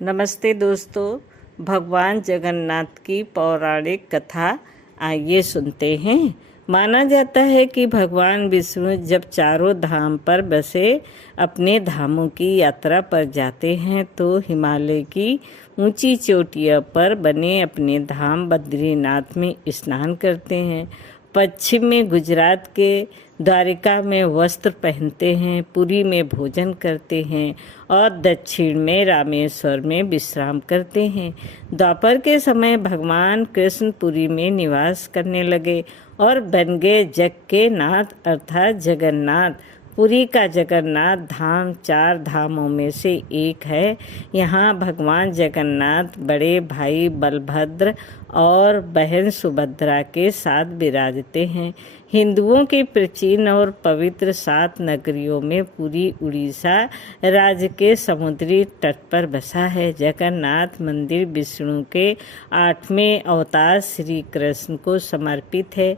नमस्ते दोस्तों, भगवान जगन्नाथ की पौराणिक कथा आइए सुनते हैं। माना जाता है कि भगवान विष्णु जब चारों धाम पर बसे अपने धामों की यात्रा पर जाते हैं तो हिमालय की ऊंची चोटियों पर बने अपने धाम बद्रीनाथ में स्नान करते हैं। पश्चिम में गुजरात के द्वारिका में वस्त्र पहनते हैं, पुरी में भोजन करते हैं और दक्षिण में रामेश्वर में विश्राम करते हैं। द्वापर के समय भगवान कृष्ण पुरी में निवास करने लगे और बन गए जग के नाथ अर्थात जगन्नाथ। पुरी का जगन्नाथ धाम 4 धामों में से एक है। यहाँ भगवान जगन्नाथ बड़े भाई बलभद्र और बहन सुभद्रा के साथ विराजते हैं। हिंदुओं की प्राचीन और पवित्र 7 नगरियों में पुरी उड़ीसा राज्य के समुद्री तट पर बसा है। जगन्नाथ मंदिर विष्णु के 8वें अवतार श्री कृष्ण को समर्पित है।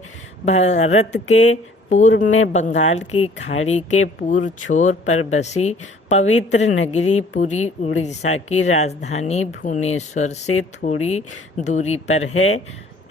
भारत के पूर्व में बंगाल की खाड़ी के पूर्व छोर पर बसी पवित्र नगरी पुरी उड़ीसा की राजधानी भुवनेश्वर से थोड़ी दूरी पर है।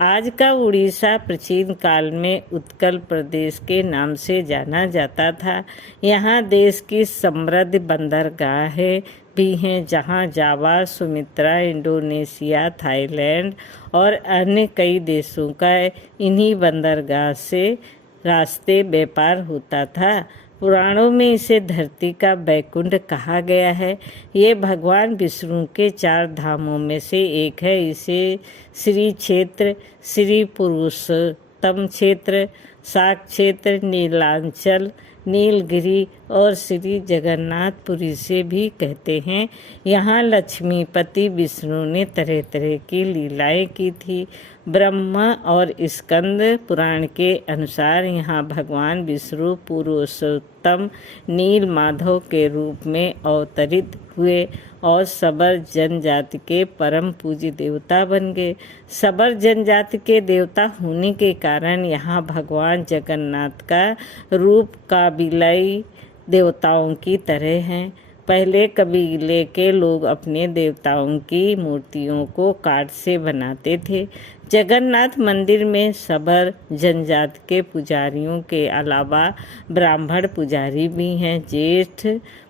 आज का उड़ीसा प्राचीन काल में उत्कल प्रदेश के नाम से जाना जाता था। यहाँ देश की समृद्ध बंदरगाहें भी हैं, जहाँ जावा, सुमित्रा, इंडोनेशिया, थाईलैंड और अन्य कई देशों का इन्हीं बंदरगाह से रास्ते व्यापार होता था। पुराणों में इसे धरती का बैकुंठ कहा गया है। ये भगवान विष्णु के 4 धामों में से एक है। इसे श्री क्षेत्र, श्री पुरुषोत्तम क्षेत्र, शाक क्षेत्र, नीलांचल, नीलगिरी और श्री जगन्नाथपुरी से भी कहते हैं। यहाँ लक्ष्मीपति विष्णु ने तरह तरह की लीलाएं की थी। ब्रह्मा और स्कंद पुराण के अनुसार यहाँ भगवान विष्णु पुरुषोत्तम नील माधव के रूप में अवतरित हुए और सबर जनजाति के परम पूज्य देवता बन गए। सबर जनजाति के देवता होने के कारण यहाँ भगवान जगन्नाथ का रूप कबीलाई देवताओं की तरह है। पहले कबीले के लोग अपने देवताओं की मूर्तियों को काठ से बनाते थे। जगन्नाथ मंदिर में सबर जनजाति के पुजारियों के अलावा ब्राह्मण पुजारी भी हैं। जेठ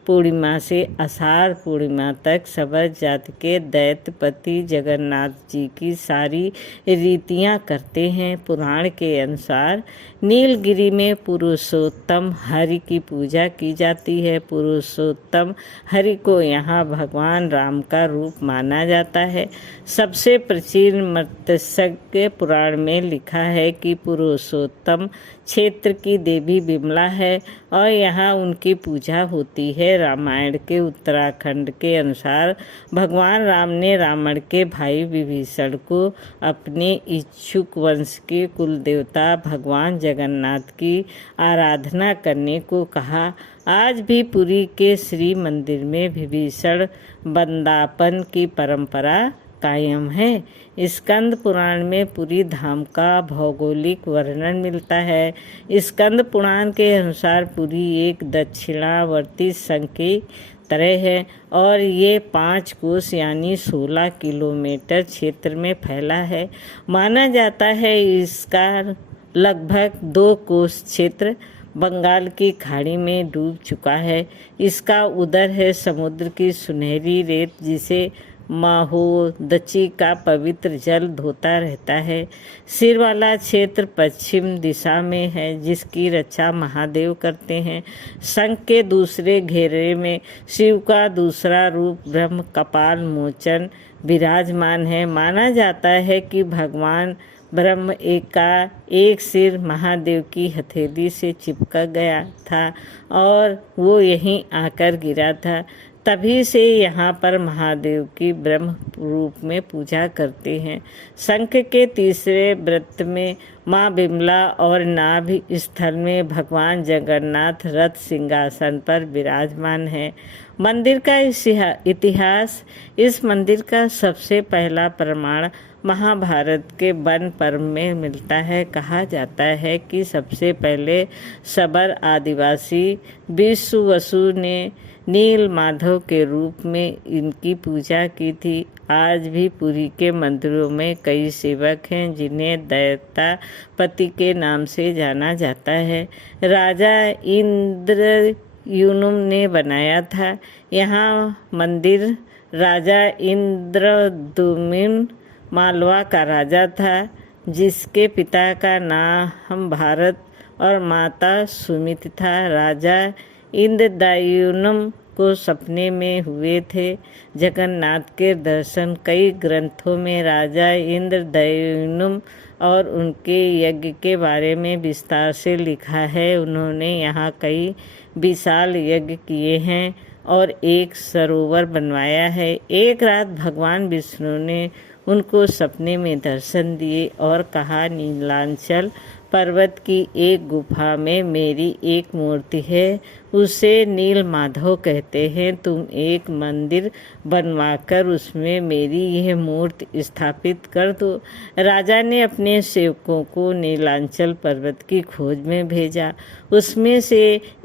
पूर्णिमा से आषाढ़ पूर्णिमा तक सबर जाति के दैत्यपति जगन्नाथ जी की सारी रीतियां करते हैं। पुराण के अनुसार नीलगिरी में पुरुषोत्तम हरि की पूजा की जाती है। पुरुषोत्तम हरि को यहाँ भगवान राम का रूप माना जाता है। सबसे प्राचीन मत्स्य पुराण में लिखा है कि पुरुषोत्तम क्षेत्र की देवी विमला है और यहाँ उनकी पूजा होती है। रामायण के उत्तराखंड के अनुसार भगवान राम ने रावण के भाई विभीषण को अपने इच्छुक वंश के कुल देवता भगवान जगन्नाथ की आराधना करने को कहा। आज भी पुरी के श्री मंदिर में विभीषण वंदापन की परंपरा कायम है। स्कंद पुराण में पुरी धाम का भौगोलिक वर्णन मिलता है। स्कंद पुराण के अनुसार पुरी एक दक्षिणावर्ती संघ की तरह है और ये 5 कोस यानी 16 किलोमीटर क्षेत्र में फैला है। माना जाता है इसका लगभग 2 कोस क्षेत्र बंगाल की खाड़ी में डूब चुका है। इसका उदर है समुद्र की सुनहरी रेत जिसे महोदची का पवित्र जल धोता रहता है। सिर वाला क्षेत्र पश्चिम दिशा में है जिसकी रक्षा महादेव करते हैं। शंख के दूसरे घेरे में शिव का दूसरा रूप ब्रह्म कपाल मोचन विराजमान है। माना जाता है कि भगवान ब्रह्म एक सिर महादेव की हथेली से चिपक गया था और वो यहीं आकर गिरा था। तभी से यहाँ पर महादेव की ब्रह्म रूप में पूजा करते हैं। शंख के तीसरे वृत्त में माँ बिमला और नाभि स्थल में भगवान जगन्नाथ रथ सिंहासन पर विराजमान है। मंदिर का इतिहास। इस मंदिर का सबसे पहला प्रमाण महाभारत के वन पर्व में मिलता है। कहा जाता है कि सबसे पहले सबर आदिवासी विश्ववसु ने नील माधव के रूप में इनकी पूजा की थी। आज भी पुरी के मंदिरों में कई सेवक हैं जिन्हें दैवतापति के नाम से जाना जाता है। राजा इंद्रद्युम्न ने बनाया था। यहाँ मंदिर राजा इंद्रद्युम्न मालवा का राजा था, जिसके पिता का नाम भारत और माता सुमित था। राजा इंद्रद्युम्न को सपने में हुए थे जगन्नाथ के दर्शन। कई ग्रंथों में राजा इंद्रद्युम्न और उनके यज्ञ के बारे में विस्तार से लिखा है। उन्होंने यहाँ कई विशाल यज्ञ किए हैं और एक सरोवर बनवाया है। एक रात भगवान विष्णु ने उनको सपने में दर्शन दिए और कहा, नीलांचल पर्वत की एक गुफा में मेरी एक मूर्ति है, उसे नील माधव कहते हैं। तुम एक मंदिर बनवाकर उसमें मेरी यह मूर्ति स्थापित कर दो। राजा ने अपने सेवकों को नीलांचल पर्वत की खोज में भेजा। उसमें से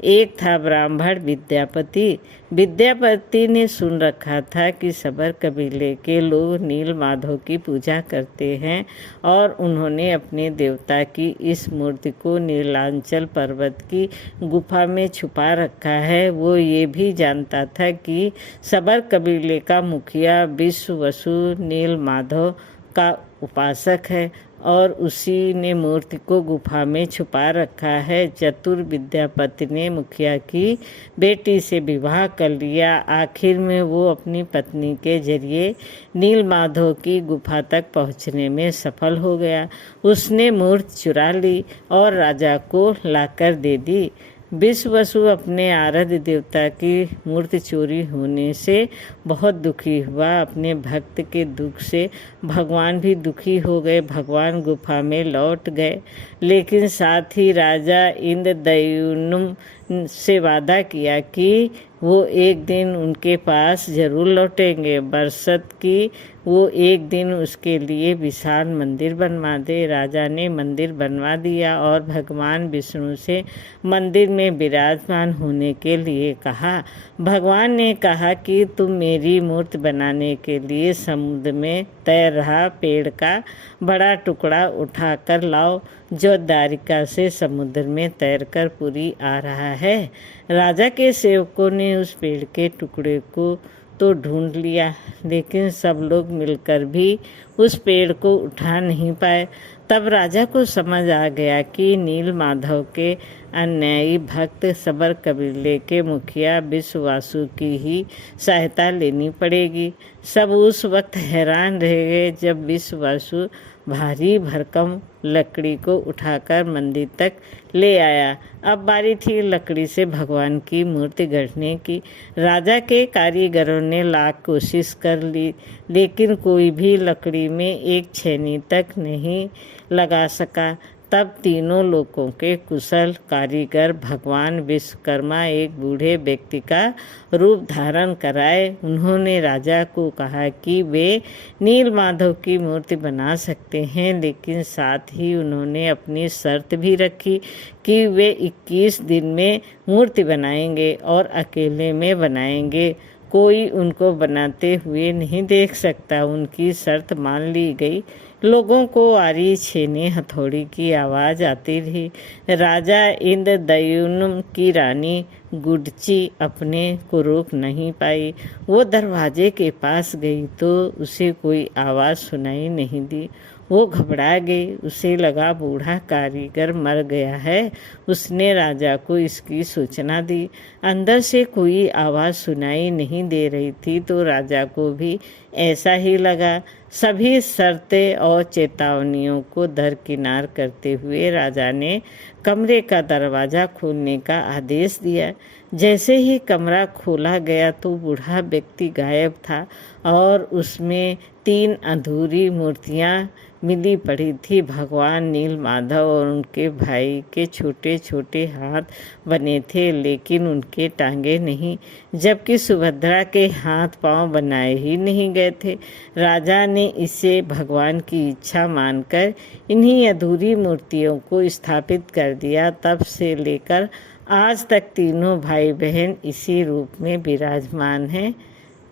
एक था ब्राह्मण विद्यापति। विद्यापति ने सुन रखा था कि सबर कबीले के लोग नील माधव की पूजा करते हैं और उन्होंने अपने देवता की इस मूर्ति को नीलांचल पर्वत की गुफा में छुपा रखा है। वो ये भी जानता था कि सबर कबीले का मुखिया विश्ववसु नील माधव का उपासक है और उसी ने मूर्ति को गुफा में छुपा रखा है। चतुर विद्यापति ने मुखिया की बेटी से विवाह कर लिया। आखिर में वो अपनी पत्नी के जरिए नील माधव की गुफा तक पहुंचने में सफल हो गया। उसने मूर्ति चुरा ली और राजा को लाकर दे दी। विश्ववसु अपने आराध्य देवता की मूर्ति चोरी होने से बहुत दुखी हुआ। अपने भक्त के दुख से भगवान भी दुखी हो गए। भगवान गुफा में लौट गए, लेकिन साथ ही राजा इंद्रद्युम्न से वादा किया कि वो एक दिन उनके पास जरूर लौटेंगे। बरसत की वो एक दिन उसके लिए विशाल मंदिर बनवा दे। राजा ने मंदिर बनवा दिया और भगवान विष्णु से मंदिर में विराजमान होने के लिए कहा। भगवान ने कहा कि तुम मेरी मूर्ति बनाने के लिए समुद्र में तैर रहा पेड़ का बड़ा टुकड़ा उठाकर लाओ, जो द्वारिका से समुद्र में तैरकर पुरी आ रहा है। राजा के सेवकों ने उस पेड़ के टुकड़े को तो ढूंढ लिया, लेकिन सब लोग मिलकर भी उस पेड़ को उठा नहीं पाए। तब राजा को समझ आ गया कि नील माधव के अन्यायी भक्त सबर कबीले के मुखिया विश्ववासु की ही सहायता लेनी पड़ेगी। सब उस वक्त हैरान रह गए जब विश्ववासु भारी भरकम लकड़ी को उठाकर मंदिर तक ले आया। अब बारी थी लकड़ी से भगवान की मूर्ति गढ़ने की। राजा के कारीगरों ने लाख कोशिश कर ली, लेकिन कोई भी लकड़ी में एक छेनी तक नहीं लगा सका। तब तीनों लोगों के कुशल कारीगर भगवान विश्वकर्मा एक बूढ़े व्यक्ति का रूप धारण कराए। उन्होंने राजा को कहा कि वे नील माधव की मूर्ति बना सकते हैं, लेकिन साथ ही उन्होंने अपनी शर्त भी रखी कि वे 21 दिन में मूर्ति बनाएंगे और अकेले में बनाएंगे। कोई उनको बनाते हुए नहीं देख सकता। उनकी शर्त मान ली गई। लोगों को आरी छेने हथौड़ी की आवाज़ आती रही। राजा इंद्रद्युम्न की रानी गुडची अपने को रोक नहीं पाई। वो दरवाजे के पास गई तो उसे कोई आवाज़ सुनाई नहीं दी। वो घबरा गई। उसे लगा बूढ़ा कारीगर मर गया है। उसने राजा को इसकी सूचना दी। अंदर से कोई आवाज़ सुनाई नहीं दे रही थी तो राजा को भी ऐसा ही लगा। सभी शर्तें और चेतावनियों को दरकिनार करते हुए राजा ने कमरे का दरवाज़ा खोलने का आदेश दिया। जैसे ही कमरा खोला गया तो बूढ़ा व्यक्ति गायब था और उसमें 3 अधूरी मूर्तियाँ मिली पड़ी थी। भगवान नील माधव और उनके भाई के छोटे छोटे हाथ बने थे, लेकिन उनके टांगे नहीं, जबकि सुभद्रा के हाथ पांव बनाए ही नहीं गए थे। राजा ने इसे भगवान की इच्छा मानकर इन्हीं अधूरी मूर्तियों को स्थापित कर दिया। तब से लेकर आज तक तीनों भाई बहन इसी रूप में विराजमान हैं।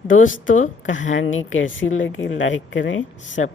दोस्तों, कहानी कैसी लगी लाइक करें। सब